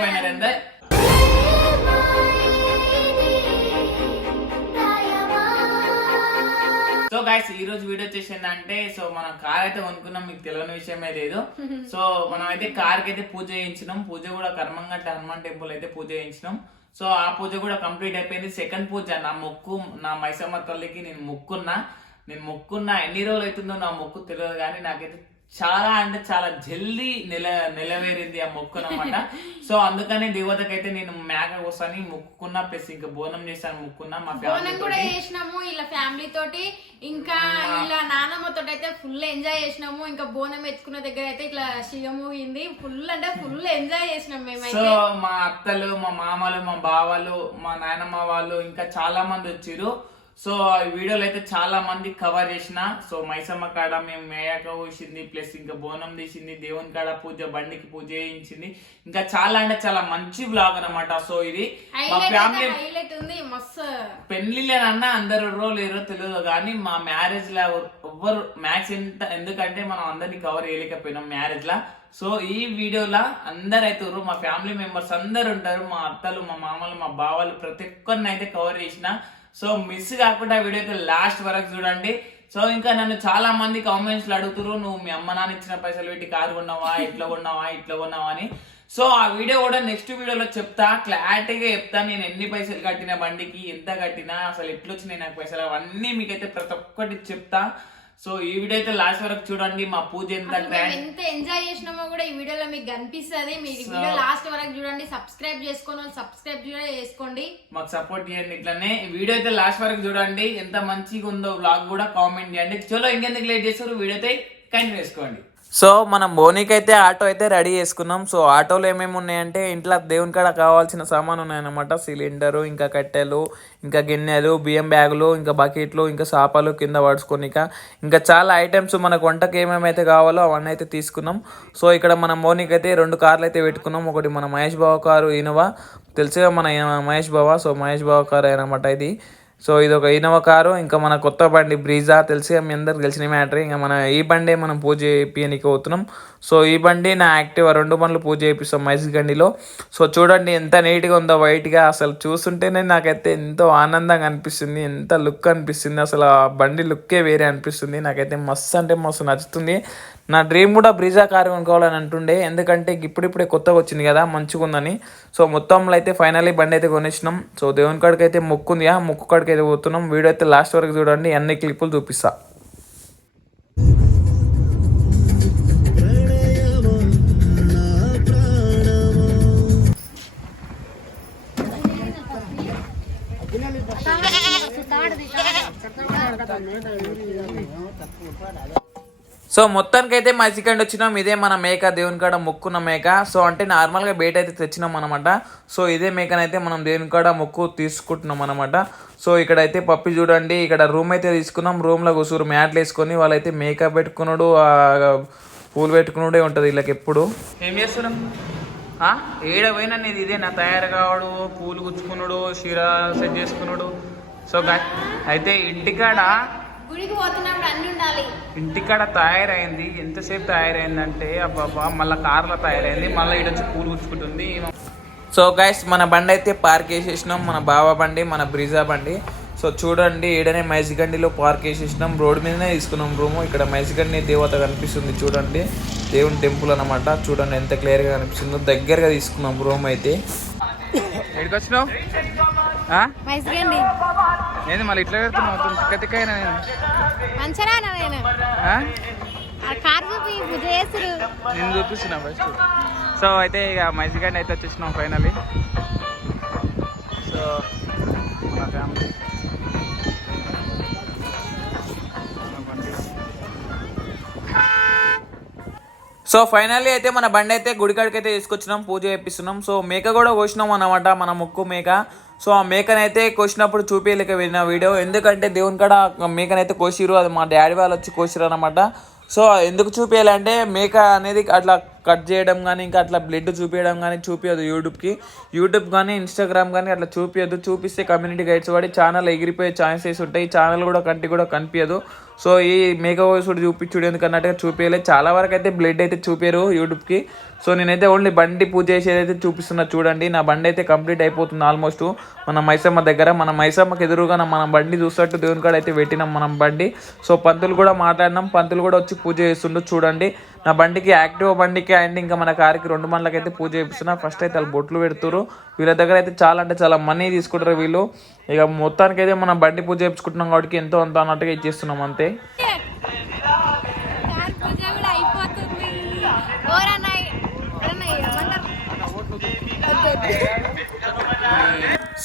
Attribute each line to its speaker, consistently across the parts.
Speaker 1: Channel Narender so guys ఈ రోజు video చేసిందంటే సో మనం కార్ అయితే కొనుక్కున్నాం మీకు తెలియని విషయమే లేదు. సో మనం అయితే కార్కి అయితే పూజ చేయించినాం. పూజ కూడా కర్మంగట్ట హనుమాన్ టెంపుల్ అయితే పూజ చేయించినాం. సో ఆ పూజ కూడా కంప్లీట్ అయిపోయింది. సెకండ్ పూజ నా మొక్కు నా మైసమ్మ తల్లికి నేను మొక్కున్నా. నేను మొక్కున్నా. ఎన్ని రోజులు అవుతుందో నా మొక్కు తెలియదు కానీ నాకైతే చాలా అంటే చాలా జల్దీ నెల నెలవేరింది ఆ మొక్కు అనమాట సో అందుకనే దేవతకైతే నేను మేక కోసని మొక్కుకున్నా ప్లస్ ఇంకా బోనం చేశాను మొక్కున్నా మా
Speaker 2: బోనం
Speaker 1: ఫ్యామిలీ
Speaker 2: కూడా చేసినాము ఇలా ఫ్యామిలీ తోటి. ఇంకా ఇలా నానమ్మ తోటి అయితే ఫుల్ ఎంజాయ్ చేసినాము. ఇంకా బోనం ఎత్తుకున్న దగ్గర అయితే ఇట్లా అయింది. ఫుల్ అంటే ఫుల్ ఎంజాయ్ చేసినాం
Speaker 1: సో
Speaker 2: మేమైతే
Speaker 1: మా అత్తలు మా మామలు మా బావలు మా నాయనమ్మ వాళ్ళు ఇంకా చాలా మంది వచ్చిర్రు. సో ఈ వీడియోలో అయితే చాలా మంది కవర్ చేసిన సో మైసమ్మ కాడ మేము మేయాక పోసింది ప్లస్ ఇంకా బోనం తీసింది దేవుని కాడ పూజ బండికి పూజ చేయించింది. ఇంకా చాలా అంటే చాలా మంచి బ్లాగ్ అన్నమాట. సో ఇది మా ఫ్యామిలీ పెళ్ళిలేనన్నా అందరు ఎవరో లేరో తెలియదు కానీ మా మ్యారేజ్ లా ఎవ్వరు మ్యాక్స్ ఎంత ఎందుకంటే మనం అందరినీ కవర్ చేయలేకపోయినాం మ్యారేజ్ లా. సో ఈ వీడియోలా అందరు అవుతారు మా ఫ్యామిలీ మెంబర్స్ అందరు ఉంటారు. మా అత్తలు మా మామలు మా బావలు ప్రతి ఒక్కరిని అయితే కవర్ చేసిన సో మిస్ కాకుండా వీడియో అయితే లాస్ట్ వరకు చూడండి. సో ఇంకా నన్ను చాలా మంది కామెంట్స్ అడుగుతున్నారు నువ్వు మీ అమ్మ నాన్న ఇచ్చిన పైసలు పెట్టి కారు కొన్నావా ఇట్లా కొన్నావా ఇట్లా కొన్నావా అని. సో ఆ వీడియో కూడా నెక్స్ట్ వీడియోలో చెప్తా క్లారిటీగా చెప్తా నేను ఎన్ని పైసలు కట్టిన బండికి ఎంత కట్టినా అసలు ఎట్లొచ్చినాయి నాకు పైసలు అవన్నీ మీకైతే ప్రతి ఒక్కటి చెప్తా. సో ఈ వీడియో అయితే లాస్ట్ వరకు చూడండి మా పూజ ఎంత
Speaker 2: ఎంత ఎంజాయ్ చేసినామో కూడా ఈ వీడియోలో మీకు కనిపిస్తుంది. మీరు వీడియో లాస్ట్ వరకు చూడండి సబ్స్క్రైబ్ చేసుకోని సబ్స్క్రైబ్ కూడా చేసుకోండి.
Speaker 1: మాకు సపోర్ట్ చేయండి ఇట్లానే. ఈ వీడియో అయితే లాస్ట్ వరకు చూడండి ఎంత మంచిగా ఉందో వ్లాగ్ కూడా కామెంట్ చేయండి. చలో ఇంకెందుకు లేట్ చేస్తారు? వీడియో అయితే కంటిన్యూ చేసుకోండి. సో మనం బోనీకి అయితే ఆటో అయితే రెడీ చేసుకున్నాం. సో ఆటోలో ఏమేమి ఉన్నాయంటే ఇంట్లో దేవుని కాడ కావాల్సిన సామాన్ ఉన్నాయన్నమాట. సిలిండరు ఇంకా కట్టెలు ఇంకా గిన్నెలు బియ్యం బ్యాగులు ఇంకా బకెట్లు ఇంకా సాపాలు కింద పడుచుకోనిక ఇంకా చాలా ఐటమ్స్ మనకు వంటకి ఏమేమైతే కావాలో అవన్నీ అయితే తీసుకున్నాం. సో ఇక్కడ మనం మోనీకి అయితే రెండు కార్లు అయితే పెట్టుకున్నాం. ఒకటి మన మహేష్ బావ కారు ఇనోవా. తెలుసుగా మన మహేష్ బావ. సో మహేష్ బావ కారు అనమాట ఇది. సో ఇది ఒక ఇన్నోవా కారు. ఇంకా మన కొత్త బండి బ్రీజా తెలిసి మీ అందరికి తెలిసిన మ్యాటర్. ఇంకా మన ఈ బండే మనం పూజ చేయించడానికి పోతున్నాం. సో ఈ బండి నా యాక్టివ్? రెండు బండ్లు పూజ చేపిస్తాం మైస్ గండిలో. సో చూడండి ఎంత నీట్గా ఉందో వైట్గా. అసలు చూస్తుంటేనే నాకైతే ఎంతో ఆనందంగా అనిపిస్తుంది ఎంత లుక్ అనిపిస్తుంది. అసలు ఆ బండి లుక్కే వేరే అనిపిస్తుంది. నాకైతే మస్తు అంటే మస్తు నచ్చుతుంది. నా డ్రీమ్ కూడా బ్రీజా కారు కొనుక్కోవాలని అంటుండే. ఎందుకంటే ఇప్పుడిప్పుడే కొత్తగా వచ్చింది కదా మంచిగా ఉందని. సో మొత్తంలో అయితే ఫైనల్లీ బండి అయితే కొనేసినాం. సో దేవుని కాడికి అయితే మొక్కుంది. ఆ మొక్కు కాడికి అయితే పోతున్నాం. వీడియో అయితే లాస్ట్ వరకు చూడండి. అన్ని క్లిప్పులు చూపిస్తా. సో మొత్తానికి అయితే మా చికెన్ వచ్చినాం. ఇదే మన మేక దేవుని కాడ మొక్కున్న మేక. సో అంటే నార్మల్గా బయట అయితే తెచ్చినాం అనమాట సో ఇదే మేకనైతే మనం దేవుని కాడ మొక్కు తీసుకుంటున్నాం అనమాట సో ఇక్కడ అయితే పప్పి చూడండి. ఇక్కడ రూమ్ అయితే తీసుకున్నాం. రూమ్లో కూర్చురు మ్యాట్లు వేసుకొని వాళ్ళైతే మేకప్ పెట్టుకున్నాడు పూలు పెట్టుకున్నాడే ఉంటుంది వీళ్ళకి ఎప్పుడు. ఏం చేస్తున్నాం ఏడ పోయినా నేను ఇదే నా తయారు కావడు పూలు గుచ్చుకున్నాడు చీర సెట్ చేసుకున్నాడు. సో అయితే ఇంటికాడ
Speaker 2: గుడికి పోతున్నప్పుడు అన్ని ఉండాలి.
Speaker 1: ఇంటికాడ తయారైంది. ఎంతసేపు తయారైందంటే అబ్బాబా మళ్ళీ కార్లో తయారైంది. మళ్ళీ ఇడొచ్చి పూలు గుచ్చుకుంటుంది. సో గైస్ మన బండి అయితే పార్క్ చేసేసినాం. మన బావ బండి మన బ్రిజా బండి. సో చూడండి ఈడనే మైసిగండిలో పార్క్ చేసేసినాం. రోడ్ మీదనే తీసుకున్నాం రూము ఇక్కడ మైసిగండి దేవత కనిపిస్తుంది చూడండి. దేవుని టెంపుల్ అనమాట చూడండి ఎంత క్లియర్గా కనిపిస్తుందో. దగ్గరగా తీసుకున్నాం రూమ్ అయితే. ఎక్కడికి వచ్చినావు?
Speaker 2: మైసిగండి
Speaker 1: ఏంది మళ్ళీ ఇట్లా పెడుతున్నావు? తిక్క అయినా నేను? చూపిస్తున్నా ఫస్ట్ సో అయితే ఇక మైజిగండ్ అయితే వచ్చేసినాం ఫైనల్లీ సో మా ఫ్యామిలీ సో ఫైనల్లీ అయితే మన బండి అయితే గుడికాడికి అయితే తీసుకొచ్చినాం పూజ చేపిస్తున్నాం. సో మేక కూడా కోసినాం అన్నమాట మన ముక్కు మేక. సో ఆ మేకనైతే కోసినప్పుడు చూపించలేక వెళ్ళిన వీడియో. ఎందుకంటే దేవుని కాడ మేకనైతే కోసిరు అది మా డాడీ వాళ్ళు వచ్చి కోసిరు అనమాట సో ఎందుకు చూపించాలంటే మేక అనేది అట్లా కట్ చేయడం కానీ ఇంకా అట్లా బ్లడ్ చూపించడం కానీ చూపించదు యూట్యూబ్కి యూట్యూబ్ కానీ ఇన్స్టాగ్రామ్ కానీ అట్లా చూపించదు చూపిస్తే కమ్యూనిటీ గైడ్స్ పడి ఛానల్ ఎగిరిపోయే ఛాన్సెస్ ఉంటాయి. ఛానల్ కూడా కంటికి కూడా కనిపించదు సో ఈ మేక వయసుడు చూపించుడు ఎందుకన్నట్టుగా చూపించలేదు చాలా వరకు అయితే బ్లడ్ అయితే చూపారు యూట్యూబ్కి సో నేనైతే ఓన్లీ బండి పూజ చేసేది అయితే చూపిస్తున్నా. చూడండి నా బండి అయితే కంప్లీట్ అయిపోతుంది ఆల్మోస్ట్. మన మైసమ్మ దగ్గర మన మైసమ్మకి ఎదురుగా మనం బండి చూసినట్టు దేవుని కాడ అయితే పెట్టినాం మనం బండి. సో పంతులు కూడా మాట్లాడినాం. పంతులు కూడా వచ్చి పూజ చేస్తుండ్రు చూడండి నా బండికి యాక్టివ్ బండికి అండ్ ఇంకా మన కార్కి రెండు మండలకి అయితే పూజ చేపిస్తున్నా. ఫస్ట్ అయితే వాళ్ళు బొట్లు పెడుతురు వీళ్ళ దగ్గర అయితే చాలా అంటే చాలా మనీ తీసుకుంటారు వీళ్ళు. ఇక మొత్తానికి అయితే మనం బండి పూజ చేయించుకుంటున్నాం కాబట్టి ఎంతో అంత అన్నట్టుగా ఇచ్చేస్తున్నాం అంతే.
Speaker 2: అయిపోతుంది.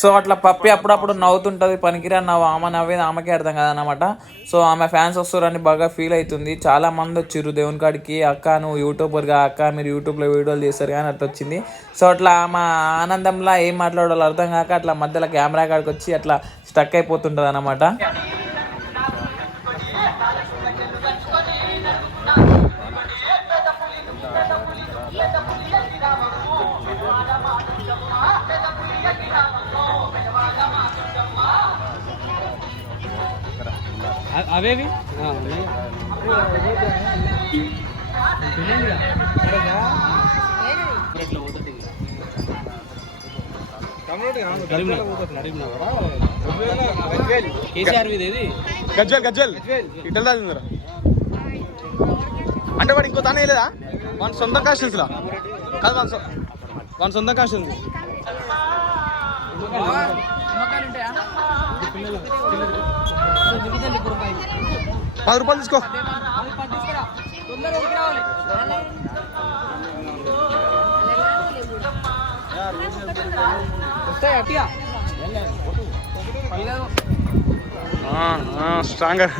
Speaker 1: సో అట్లా పప్పి అప్పుడప్పుడు నవ్వుతుంటుంది పనికిరా నవ్వు. ఆమె నవ్వేది ఆమెకే అర్థం కాదనమాట సో ఆమె ఫ్యాన్స్ వస్తారని బాగా ఫీల్ అవుతుంది చాలా మంది వచ్చిర్రు దేవుని కాడికి అక్క నువ్వు యూట్యూబర్గా అక్క మీరు యూట్యూబ్లో వీడియోలు చేస్తారు కానీ అట్లా వచ్చింది. సో అట్లా ఆమె ఆనందంలో ఏం మాట్లాడాలో అర్థం కాక అట్లా మధ్యలో కెమెరా కాడికి వచ్చి అట్లా స్టక్ అయిపోతుంటుంది అనమాట
Speaker 3: అవేవి? కేసీఆర్ మీద ఏది
Speaker 4: గజ్వల్ గజ్వల్. ఇటల్ దాదిందిరా అంటే వాడు ఇంకో తానే లేదా మన సొంత కాస్టల్స్ రా కాదు మన మన సొంత కాస్టల్స్ పది రూపాయలు తీసుకో స్ట్రాంగర్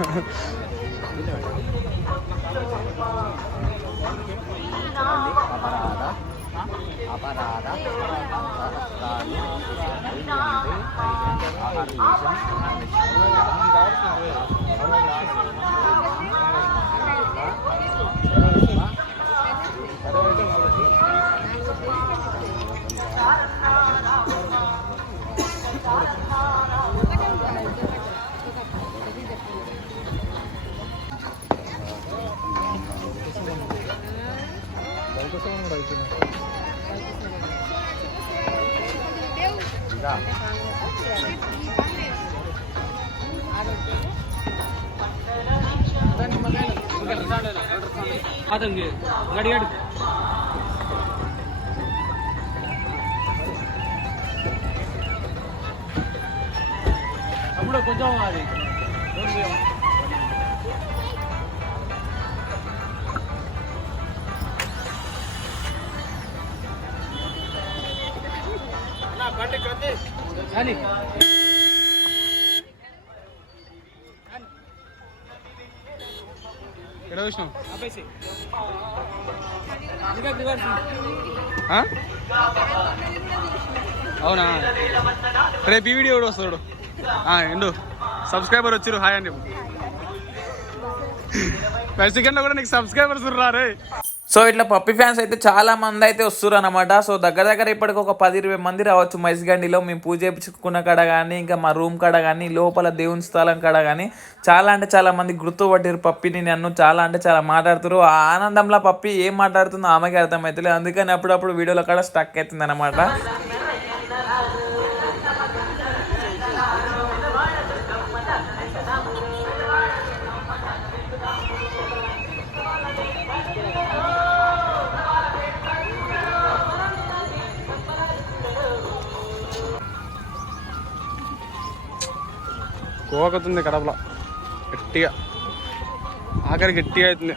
Speaker 3: అతనికి Thank you. ஆதங்கு. முன்னாடியாடு
Speaker 4: நம்மள கொஞ்சம்
Speaker 3: அது. பண்ணி பண்ணி
Speaker 4: ఆ? అవునా? రేపు ఈ వీడియో కూడా వస్తాడు ఎండు సబ్స్క్రైబర్ వచ్చిరు హాయ్ అని పది సెకండ్లో కూడా నీకు సబ్స్క్రైబర్స్ రారే
Speaker 1: సో ఇట్లా పప్పి ఫ్యాన్స్ అయితే చాలా మంది అయితే వస్తారు అనమాట సో దగ్గర దగ్గర ఇప్పటికి ఒక పది ఇరవై మంది రావచ్చు మైస్గండిలో మేము పూజ చేయించుకున్న కాడ కానీ ఇంకా మా రూమ్ కాడ కానీ లోపల దేవుని స్థలం కాడ కానీ చాలా అంటే చాలా మంది గుర్తుపట్టారు పప్పిని. నన్ను చాలా అంటే చాలా మాట్లాడుతారు ఆ ఆనందంలో పప్పి ఏం మాట్లాడుతుందో ఆమెకి అర్థమవుతలేదు అందుకని అప్పుడప్పుడు వీడియోలో కాడ స్టక్ అవుతుంది అనమాట
Speaker 4: കോക്കത്തിന്റെ കടപ്ല കെട്ടിയ. ആകെ കെട്ടിയായിരുന്നു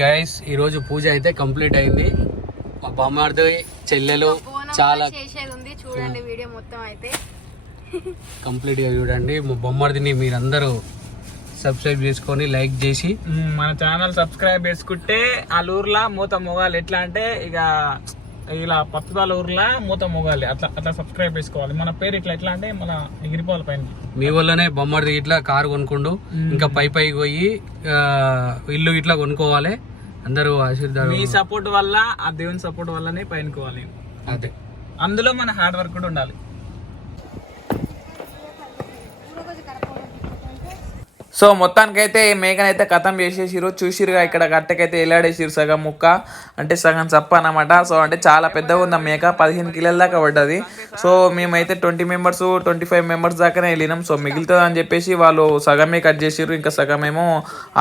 Speaker 3: గైస్ ఈరోజు పూజ అయితే కంప్లీట్ అయింది. మా బామ్మార్ది చెల్లెలు చాలా
Speaker 2: చూడండి వీడియో మొత్తం అయితే.
Speaker 3: కంప్లీట్గా చూడండి. మా బొమ్మర్దిని మీరందరూ సబ్స్క్రైబ్ చేసుకొని లైక్ చేసి.
Speaker 1: మ్మ్, మన ఛానల్ సబ్స్క్రైబ్ చేసుకుంటే ఆ ఊర్లో మూత మొగాలి. ఎట్లా అంటే ఇక ఇలా పప్పుదాల ఊర్లో మూత మొగాలి. అట్లా అట్లా సబ్స్క్రైబ్ చేసుకోవాలి. మన పేరు ఇట్లా ఎట్లా అంటే మన ఎగిరిపోవాలి పైన.
Speaker 3: మీ వల్లనే బొమ్మర్ది ఇట్లా కారు కొనుక్కుండు. ఇంకా పై పైకి పోయి ఇల్లు ఇట్లా కొనుక్కోవాలి. అందరూ ఆశీర్వాదం
Speaker 1: మీ సపోర్ట్ వల్ల ఆ దేవుని సపోర్ట్ వల్లనే పైనకోవాలి.
Speaker 3: అదే.
Speaker 1: అందులో మన హార్డ్ వర్క్ కూడా ఉండాలి. సో మొత్తానికైతే ఈ మేకనైతే కథం చేసేసిరు చూసిరుగా ఇక్కడ కట్టకైతే ఎలాడేసిరు సగం ముక్క. అంటే సగం చప్ప అనమాట సో అంటే చాలా పెద్దగా ఉంది ఆ మేక. పదిహేను కిలోల దాకా పడ్డది. సో మేమైతే twenty members twenty five members దాకానే వెళ్ళినాం. సో మిగులుతుంది అని చెప్పేసి వాళ్ళు సగమే కట్ చేసిరు ఇంకా సగం ఏమో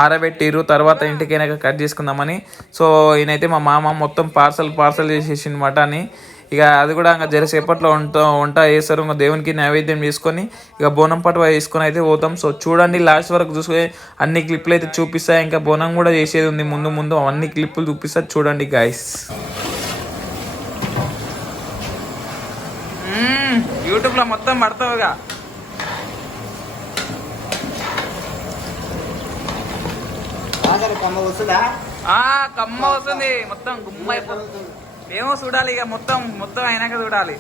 Speaker 1: ఆరబెట్టిర్రు. తర్వాత ఇంటికైనా కట్ చేసుకుందామని. సో ఈయనైతే మా మామ మొత్తం పార్సల్ పార్సల్ చేసేసింది మటాని ఇక అది కూడా ఇంకా జరసేపట్లో వంట వంట చేస్తారు ఇంకా దేవునికి నైవేద్యం చేసుకొని ఇక బోనం పట్టు వేసుకొని అయితే పోతాం. సో చూడండి లాస్ట్ వరకు చూసుకొని అన్ని క్లిప్లు అయితే చూపిస్తాయి ఇంకా బోనం కూడా చేసేది ఉంది. ముందు ముందు అన్ని క్లిప్పులు చూపిస్తా. చూడండి గాయస్ యూట్యూబ్లో మొత్తం పడతావుగా. ఆ, కమ్మ వస్తుంది? మొత్తం గుమ్మ అయిపోతుంది ఏమో చూడాలి ఇక మొత్తం మొత్తం అయినాక చూడాలి.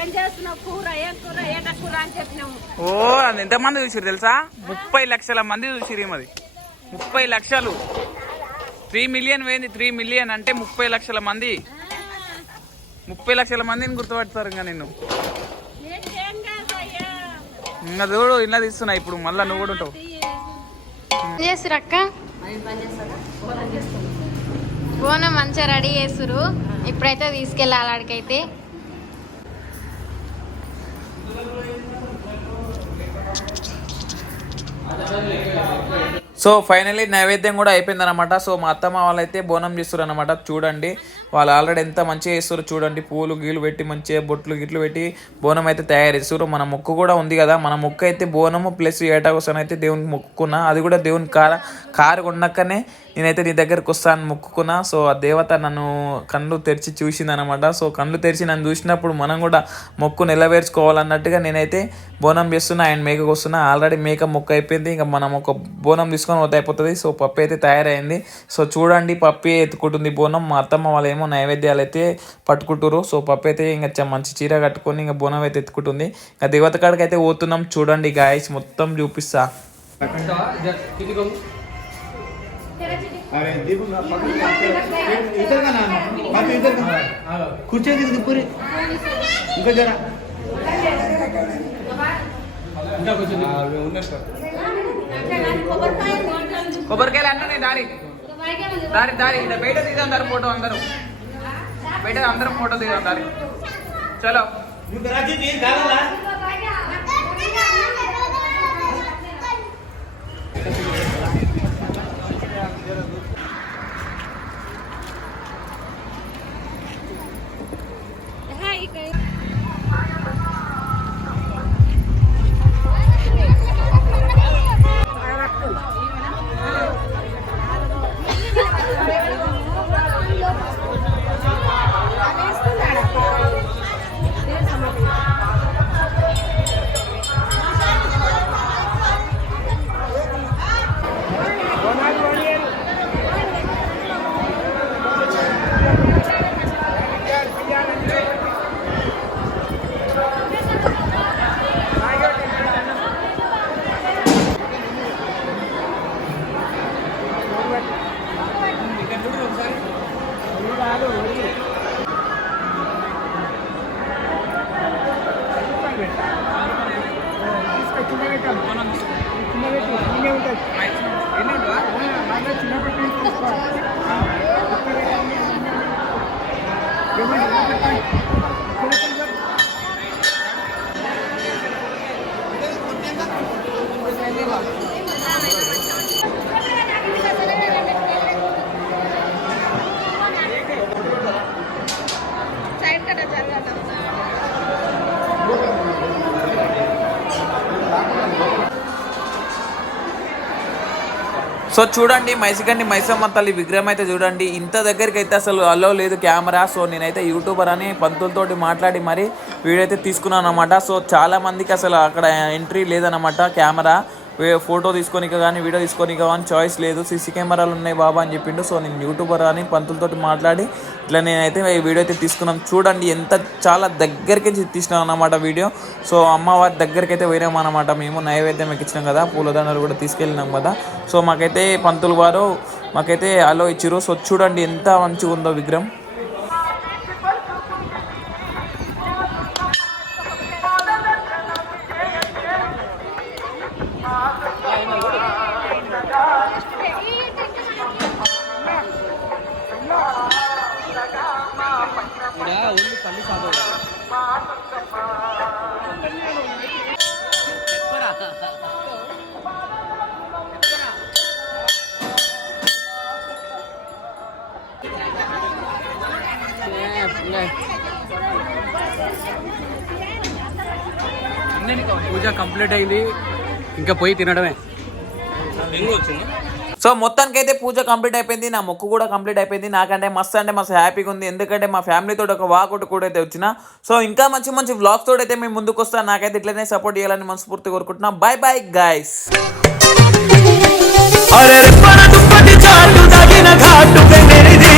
Speaker 5: ఏం చేస్తున్నావు కూర ఏం కూర ఏట కూర అని చెప్పినాము
Speaker 1: ఓ అది ఎంతమంది చూసిరు తెలుసా? ముప్పై లక్షల మంది చూసిరు మరి ముప్పై లక్షలు. త్రీ మిలియన్ పోయింది త్రీ మిలియన్ అంటే ముప్పై లక్షల మంది. ముప్పై లక్షల మందిని గుర్తుపడతారు ఇంకా నిన్ను. ఇంకా చూడు ఇలా తీస్తున్నా ఇప్పుడు మళ్ళీ నువ్వు కూడా ఉంటావు.
Speaker 2: అక్క? బోనం మంచిగా రెడీ చేస్తురు ఇప్పుడైతే తీసుకెళ్ళాలి ఆడికైతే.
Speaker 1: సో ఫైనల్లీ నైవేద్యం కూడా అయిపోయింది అనమాట సో మా అత్తమ్మ వాళ్ళైతే బోనం చేస్తారు అనమాట చూడండి వాళ్ళు ఆల్రెడీ ఎంత మంచిగా చేస్తారు చూడండి. పూలు గీలు పెట్టి మంచిగా బొట్లు గిట్లు పెట్టి బోనం అయితే తయారు చేస్తారు మన మొక్కు కూడా ఉంది కదా. మన మొక్కు అయితే బోనము ప్లస్ ఏటా కోసం అయితే దేవునికి మొక్కుకున్నా. అది కూడా దేవుని కార కారు కొన్నాకనే నేనైతే నీ దగ్గరకు వస్తాను మొక్కుకున్నా. సో ఆ దేవత నన్ను కళ్ళు తెరిచి చూసింది అనమాట సో కళ్ళు తెరిచి నన్ను చూసినప్పుడు మనం కూడా మొక్కు నెరవేర్చుకోవాలన్నట్టుగా నేనైతే బోనం చేస్తున్నా ఆయన మేకకు వస్తున్నా. ఆల్రెడీ మేక మొక్క అయిపోయింది. ఇంకా మనం ఒక బోనం తీసుకొని వద్ద అయిపోతుంది. సో పప్పు అయితే తయారైంది. సో చూడండి పప్పి ఎత్తుకుంటుంది బోనం. మా అత్తమ్మ వాళ్ళు ఏమో నైవేద్యాలు అయితే పట్టుకుంటారు సో పప్పు అయితే ఇంకా మంచి చీర కట్టుకొని ఇంకా బోనం అయితే ఎత్తుకుంటుంది. ఇంకా దేవత కాడికి అయితే పోతున్నాం. చూడండి గాయస్ మొత్తం చూపిస్తా.
Speaker 6: కూర్చోది దిప్పురి ఇంకా జరా.
Speaker 1: కొబ్బరికాయలు అన్నీ దారి. దారి దారి. ఇలా బయట తీద్దాం దారి ఫోటో అందరూ. బయట అందరం ఫోటో దిగాం దారి. చలో. సో చూడండి మైసికండి మైసమ్మ తల్లి విగ్రహం అయితే చూడండి. ఇంత దగ్గరికి అయితే అసలు అలో లేదు కెమెరా సో నేనైతే యూట్యూబర్ అని పంతులతోటి మాట్లాడి మరి వీడియో అయితే తీసుకున్నాను అనమాట సో చాలామందికి అసలు అక్కడ ఎంట్రీ లేదనమాట కెమెరా ఫోటో తీసుకోనిక కానీ వీడియో తీసుకోనిక కానీ చాయిస్ లేదు. సీసీ కెమెరాలు ఉన్నాయి బాబా అని చెప్పిండు. సో నేను యూట్యూబర్ అని పంతులతో మాట్లాడి ఇట్లా నేనైతే ఈ వీడియో అయితే తీసుకున్నాం. చూడండి ఎంత చాలా దగ్గరికి తీసినాం అన్నమాట వీడియో. సో అమ్మవారి దగ్గరికి అయితే పోయినాం అనమాట మేము నైవేద్యం ఎక్కించినాం కదా పూలదండలు కూడా తీసుకెళ్ళినాం కదా. సో మాకైతే పంతులు వారు మాకైతే అలో ఇచ్చారు సో చూడండి ఎంత మంచిగా ఉందో విగ్రహం.
Speaker 3: పూజ కంప్లీట్ అయింది. ఇంకా పోయి తినడమే.
Speaker 1: సో మొత్తానికి అయితే పూజ కంప్లీట్ అయిపోయింది నా మొక్కు కూడా కంప్లీట్ అయిపోయింది. నాకంటే మస్తు అంటే మస్తు హ్యాపీగా ఉంది. ఎందుకంటే మా ఫ్యామిలీ తోటి ఒక వాకొట్టు కూడా అయితే వచ్చిన. సో ఇంకా మంచి మంచి వ్లాగ్స్ తోటి అయితే మేము ముందుకు వస్తాను. నాకైతే ఇట్లనే సపోర్ట్ చేయాలని మనస్ఫూర్తి కోరుకుంటున్నా. బాయ్ బాయ్ గైస్
Speaker 7: అరే చాటు